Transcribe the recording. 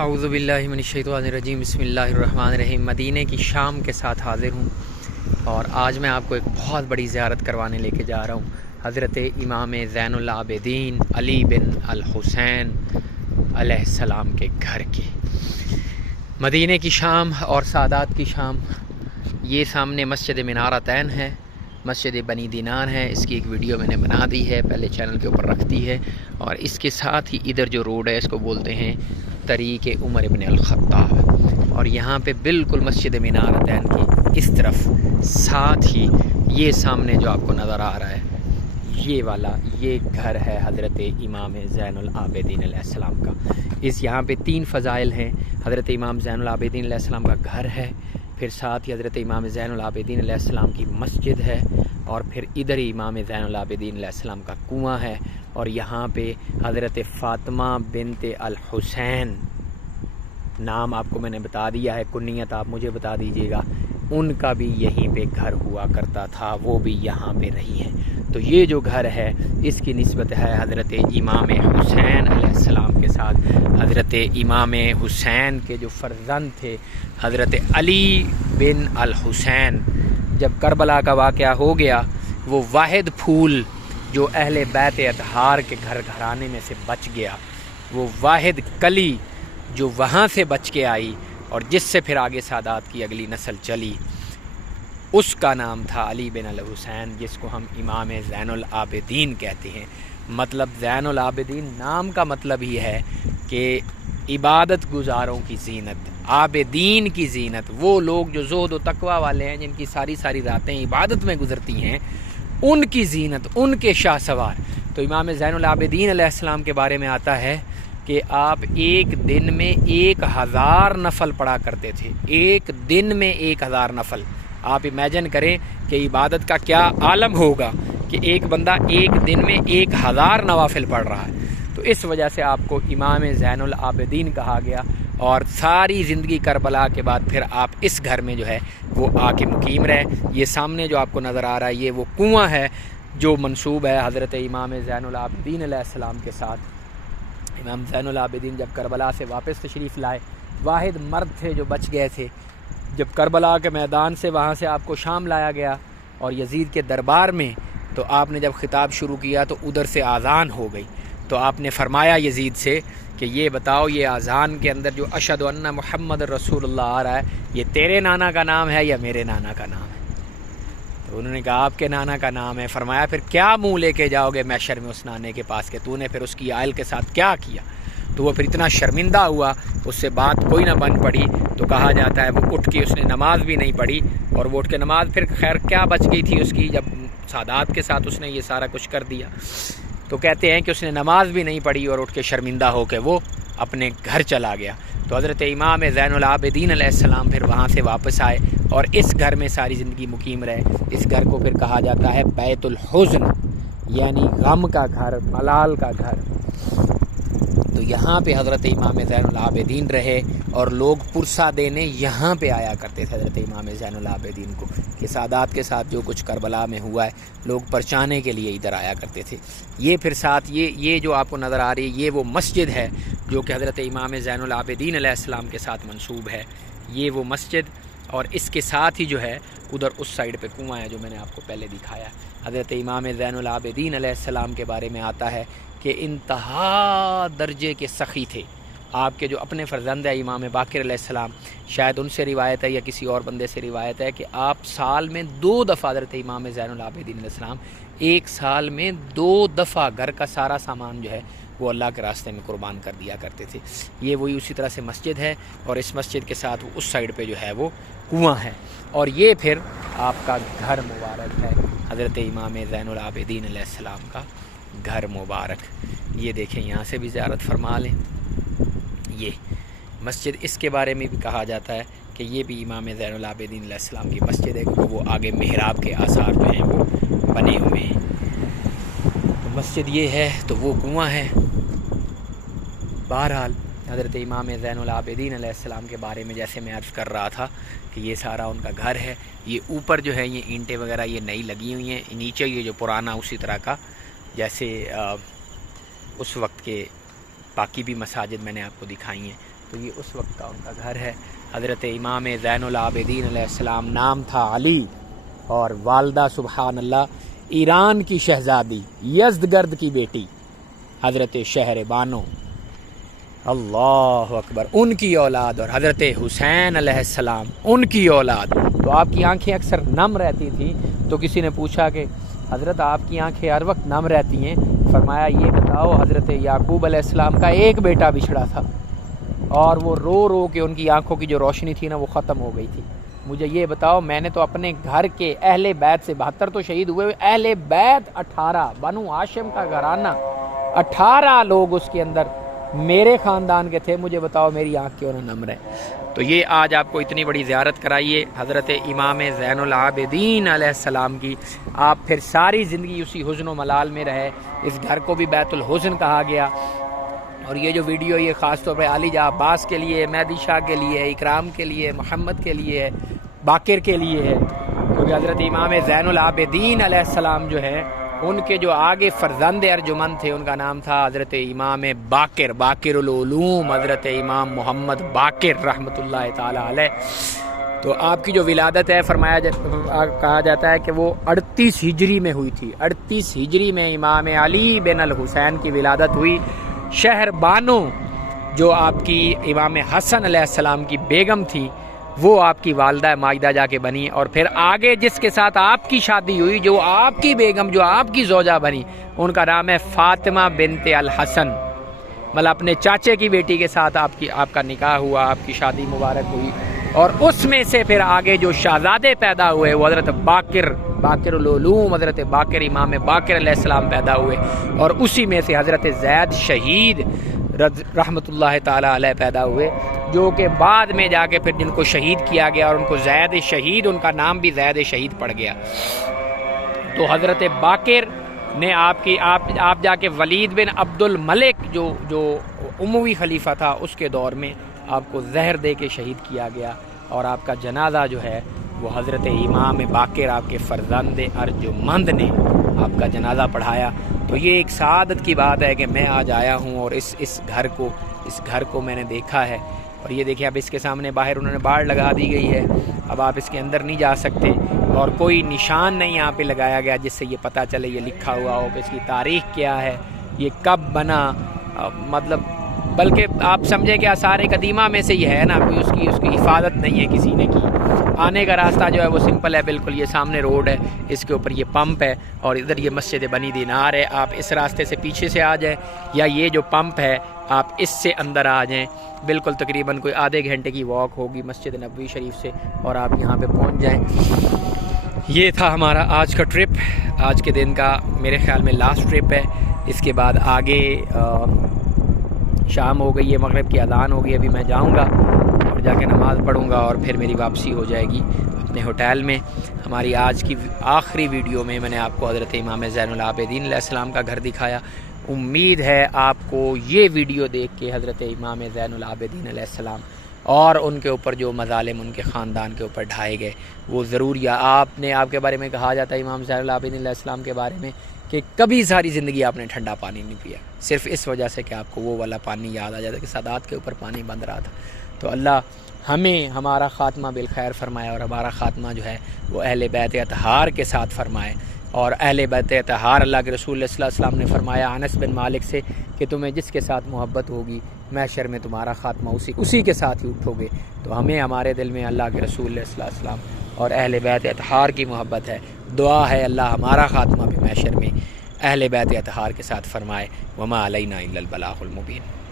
اعوذ باللہ من الشیطان الرجیم بسم اللہ الرحمن الرحیم۔ مدینے کی شام کے ساتھ حاضر ہوں اور آج میں آپ کو ایک بہت بڑی زیارت کروانے لے کے جا رہا ہوں حضرت امام زین العابدین علی بن الحسین علیہ السلام کے گھر کی۔ مدینے کی شام اور سادات کی شام، یہ سامنے مسجد منارتین ہے، مسجد بنی دینار ہے۔ اس کی ایک ویڈیو میں نے بنا دی ہے، پہلے چینل کے اوپر رکھ دی ہے، اور اس کے ساتھ ہی ادھر جو روڈ ہے اس کو بولتے ہیں طریق عمر ابن الخطاب، اور یہاں پہ بالکل مسجد منارتین کی اس طرف ساتھ ہی یہ سامنے جو آپ کو نظر آ رہا ہے یہ گھر ہے حضرت امام زین العابدین علیہ السلام کا۔ یہاں پہ 3 فضائل ہیں۔ حضرت امام زین العابدین علیہ السلام کا گھر ہے، پھر ساتھ ہی حضرت امام زین العابدین علیہ السلام کی مسجد ہے، اور پھر ادھر ہی امام زین العابدین علیہ السلام کا کنواں ہے، اور یہاں پہ حضرت فاطمہ بنت الحسین، نام آپ کو میں نے بتا دیا ہے، کنیت آپ مجھے بتا دیجئے گا، ان کا بھی یہیں پہ گھر ہوا کرتا تھا، وہ بھی یہاں پہ رہی ہیں۔ تو یہ جو گھر ہے اس کی نسبت ہے حضرت امام حسین علیہ السلام کے ساتھ۔ حضرت امام حسین کے جو فرزند تھے حضرت علی بن الحسین، جب کربلا کا واقعہ ہو گیا، وہ واحد پھول جو اہل بیت اطہار کے گھرانے میں سے بچ گیا، وہ واحد کلی جو وہاں سے بچ کے آئی اور جس سے پھر آگے سادات کی اگلی نسل چلی، اس کا نام تھا علی بن الحسین، جس کو ہم امام زین العابدین کہتے ہیں۔ مطلب زین العابدین نام کا مطلب ہی ہے کہ عبادت گزاروں کی زینت، عابدین کی زینت، وہ لوگ جو زہد و تقوی والے ہیں، جن کی ساری راتیں عبادت میں گزرتی ہیں، ان کی زینت، ان کے شاہ سوار۔ تو امام زین العابدین علیہ السلام کے بارے میں آتا ہے کہ آپ ایک دن میں 1000 نفل پڑھا کرتے تھے، ایک دن میں 1000 نفل۔ آپ امیجن کریں کہ عبادت کا کیا عالم ہوگا کہ ایک بندہ ایک دن میں 1000 نوافل پڑھ رہا ہے۔ تو اس وجہ سے آپ کو امام زین العابدین کہا گیا، اور ساری زندگی کربلا کے بعد پھر آپ اس گھر میں جو ہے وہ آ کے مقیم رہے۔ یہ سامنے جو آپ کو نظر آ رہا ہے یہ وہ کنواں ہے جو منسوب ہے حضرت امام زین العابدین علیہ السلام کے ساتھ۔ امام زین العابدین جب کربلا سے واپس تشریف لائے، واحد مرد تھے جو بچ گئے تھے، جب کربلا کے میدان سے وہاں سے آپ کو شام لایا گیا اور یزید کے دربار میں، تو آپ نے جب خطاب شروع کیا تو ادھر سے آذان ہو گئی، تو آپ نے فرمایا یزید سے کہ یہ بتاؤ، یہ آذان کے اندر جو اشہد ان محمد رسول اللہ آ رہا ہے، یہ تیرے نانا کا نام ہے یا میرے نانا کا نام ہے؟ تو انہوں نے کہا آپ کے نانا کا نام ہے۔ فرمایا پھر کیا منہ لے کے جاؤ گے محشر میں اس نانے کے پاس، کہ تو نے پھر اس کی عائل کے ساتھ کیا کیا؟ تو وہ پھر اتنا شرمندہ ہوا، اس سے بات کوئی نہ بن پڑی، تو کہا جاتا ہے وہ اٹھ کے، اس نے نماز بھی نہیں پڑھی، اور وہ اٹھ کے نماز پھر خیر کیا بچ گئی تھی اس کی، جب سادات کے ساتھ اس نے یہ سارا کچھ کر دیا، تو کہتے ہیں کہ اس نے نماز بھی نہیں پڑھی اور اٹھ کے شرمندہ ہو کے وہ اپنے گھر چلا گیا۔ تو حضرت امام زین العابدین علیہ السلام پھر وہاں سے واپس آئے اور اس گھر میں ساری زندگی مقیم رہے۔ اس گھر کو پھر کہا جاتا ہے بیت الحزن، یعنی غم کا گھر، ملال کا گھر۔ تو یہاں پہ حضرت امام زین العابدین رہے، اور لوگ پرسہ دینے یہاں پہ آیا کرتے تھے حضرت امام زین العابدین کو، کہ سادات کے ساتھ جو کچھ کربلا میں ہوا ہے، لوگ پرچانے کے لیے ادھر آیا کرتے تھے۔ یہ پھر ساتھ یہ جو آپ کو نظر آ رہی ہے یہ وہ مسجد ہے جو کہ حضرت امام زین العابدین علیہ السلام کے ساتھ منسوب ہے، یہ وہ مسجد، اور اس کے ساتھ ہی جو ہے ادھر اس سائیڈ پہ کنواں ہے جو میں نے آپ کو پہلے دکھایا۔ حضرت امام زین العابدین علیہ السلام کے بارے میں آتا ہے کہ انتہا درجے کے سخی تھے۔ آپ کے جو اپنے فرزند ہیں امام باقر علیہ السلام، شاید ان سے روایت ہے یا کسی اور بندے سے روایت ہے کہ آپ سال میں 2 دفعہ، حضرت امام زین العابدین علیہ السلام ایک سال میں 2 دفعہ گھر کا سارا سامان جو ہے وہ اللہ کے راستے میں قربان کر دیا کرتے تھے۔ یہ وہی اسی طرح سے مسجد ہے، اور اس مسجد کے ساتھ اس سائیڈ پہ جو ہے وہ کنواں ہے، اور یہ پھر آپ کا گھر مبارک ہے حضرت امام زین العابدین علیہ السلام کا گھر مبارک۔ یہ دیکھیں یہاں سے بھی زیارت فرما لیں۔ یہ مسجد، اس کے بارے میں بھی کہا جاتا ہے کہ یہ بھی امام زین العابدین علیہ السلام کی مسجد ہے، کیونکہ وہ آگے محراب کے آثار جو ہیں وہ بنے ہوئے ہیں۔ تو مسجد یہ ہے، تو وہ کنواں ہے۔ بہرحال حضرت امام زین العابدین علیہ السلام کے بارے میں جیسے میں عرض کر رہا تھا کہ یہ سارا ان کا گھر ہے۔ یہ اوپر جو ہے یہ اینٹیں وغیرہ یہ نئی لگی ہوئی ہیں، نیچے یہ جو پرانا اسی طرح کا، جیسے اس وقت کے باقی بھی مساجد میں نے آپ کو دکھائی ہیں، تو یہ اس وقت کا ان کا گھر ہے۔ حضرت امام زین العابدین علیہ السلام نام تھا علی، اور والدہ سبحان اللہ ایران کی شہزادی یزدگرد کی بیٹی حضرت شہر بانو، اللہ اکبر، ان کی اولاد، اور حضرت حسین علیہ السلام ان کی اولاد۔ تو آپ کی آنکھیں اکثر نم رہتی تھیں، تو کسی نے پوچھا کہ حضرت آپ کی آنکھیں ہر وقت نم رہتی ہیں، فرمایا یہ بتاؤ حضرت یعقوب علیہ السلام کا ایک بیٹا بچھڑا تھا، اور وہ رو رو کے ان کی آنکھوں کی جو روشنی تھی نا وہ ختم ہو گئی تھی۔ مجھے یہ بتاؤ، میں نے تو اپنے گھر کے اہل بیت سے 72 تو شہید ہوئے، اہل بیت 18، بنو ہاشم کا گھرانہ 18 لوگ اس کے اندر میرے خاندان کے تھے، مجھے بتاؤ میری آنکھ کیوں نہ نم رہے؟ تو یہ آج آپ کو اتنی بڑی زیارت کرائیے حضرت امام زین العابدین علیہ السلام کی، آپ پھر ساری زندگی اسی حزن و ملال میں رہے۔ اس گھر کو بھی بیت الحزن کہا گیا۔ اور یہ جو ویڈیو یہ خاص طور پہ علی جاں عباس کے لیے، مہدی شاہ کے لیے، اکرام کے لیے، محمد کے لیے ہے، باقر کے لیے ہے، کیونکہ حضرت امام زین العابدین علیہ السلام جو ہے ان کے جو آگے فرزند ارجمند تھے ان کا نام تھا حضرت امام باقر، باقر العلوم، حضرت امام محمد باقر رحمۃ اللہ تعالی علیہ۔ تو آپ کی جو ولادت ہے کہا جاتا ہے کہ وہ 38 ہجری میں ہوئی تھی۔ 38 ہجری میں امام علی بن الحسین کی ولادت ہوئی۔ شہر بانو جو آپ کی امام حسن علیہ السلام کی بیگم تھی، وہ آپ کی والدہ ماجدہ جا کے بنی، اور پھر آگے جس کے ساتھ آپ کی شادی ہوئی، جو آپ کی بیگم، جو آپ کی زوجہ بنی، ان کا نام ہے فاطمہ بنت الحسن، مطلب اپنے چاچے کی بیٹی کے ساتھ آپ کا نکاح ہوا، آپ کی شادی مبارک ہوئی، اور اس میں سے پھر آگے جو شہزادے پیدا ہوئے وہ حضرت باقر العلوم، حضرت باقر، امام باقر علیہ السلام پیدا ہوئے، اور اسی میں سے حضرت زید شہید رحمۃ اللہ تعالی علیہ پیدا ہوئے، جو کہ بعد میں جا کے پھر جن کو شہید کیا گیا اور ان کو زید شہید، ان کا نام بھی زید شہید پڑ گیا۔ تو حضرت باقر نے آپ جا کے ولید بن عبد الملک جو اموی خلیفہ تھا اس کے دور میں آپ کو زہر دے کے شہید کیا گیا، اور آپ کا جنازہ جو ہے وہ حضرت امام باقر، آپ کے فرزند ارجمند نے آپ کا جنازہ پڑھایا۔ تو یہ ایک سعادت کی بات ہے کہ میں آج آیا ہوں اور اس گھر کو میں نے دیکھا ہے، اور یہ دیکھیں اب اس کے سامنے باہر انہوں نے باڑ لگا دی گئی ہے، اب آپ اس کے اندر نہیں جا سکتے، اور کوئی نشان نہیں یہاں پہ لگایا گیا جس سے یہ پتہ چلے، یہ لکھا ہوا ہو کہ اس کی تاریخ کیا ہے، یہ کب بنا، مطلب بلکہ آپ سمجھیں کہ آثار قدیمہ میں سے یہ ہے نا، کوئی اس کی حفاظت نہیں ہے کسی نے کی۔ آنے کا راستہ جو ہے وہ سمپل ہے بالکل، یہ سامنے روڈ ہے، اس کے اوپر یہ پمپ ہے، اور ادھر یہ مسجد بنی دینار ہے، آپ اس راستے سے پیچھے سے آ جائیں، یا یہ جو پمپ ہے آپ اس سے اندر آ جائیں، بالکل تقریباً کوئی آدھے گھنٹے کی واک ہوگی مسجد نبوی شریف سے، اور آپ یہاں پہ پہنچ جائیں۔ یہ تھا ہمارا آج کا ٹرپ، آج کے دن کا میرے خیال میں لاسٹ ٹرپ ہے۔ اس کے بعد آگے شام ہو گئی ہے، مغرب کی اذان ہو گئی، ابھی میں جاؤں گا اور جا کے نماز پڑھوں گا، اور پھر میری واپسی ہو جائے گی اپنے ہوٹل میں۔ ہماری آج کی آخری ویڈیو میں نے آپ کو حضرت امام زین العابدین علیہ السلام کا گھر دکھایا۔ امید ہے آپ کو یہ ویڈیو دیکھ کے حضرت امام زین العابدین علیہ السلام اور ان کے اوپر جو مظالم ان کے خاندان کے اوپر ڈھائے گئے وہ ضرور، یا آپ کے بارے میں کہا جاتا ہے امام زین العابدین علیہ السلام کے بارے میں کہ کبھی ساری زندگی آپ نے ٹھنڈا پانی نہیں پیا، صرف اس وجہ سے کہ آپ کو وہ والا پانی یاد آ جاتا کہ سادات کے اوپر پانی بند رہا تھا۔ تو اللہ ہمیں ہمارا خاتمہ بالخیر فرمائے، اور ہمارا خاتمہ جو ہے وہ اہل بیت اطہار کے ساتھ فرمائے۔ اور اہل بیت اطہار، اللہ کے رسول صلی اللہ علیہ وسلم نے فرمایا انس بن مالک سے کہ تمہیں جس کے ساتھ محبت ہوگی محشر میں تمہارا خاتمہ اسی کے ساتھ ہی اٹھو گے۔ تو ہمیں ہمارے دل میں اللہ کے رسول صلی اللہ علیہ وسلم اور اہل بیت اطہار کی محبت ہے، دعا ہے اللہ ہمارا خاتمہ بھی محشر میں اہل بیت اطہار کے ساتھ فرمائے۔ وما علینا الا البلاغ المبین۔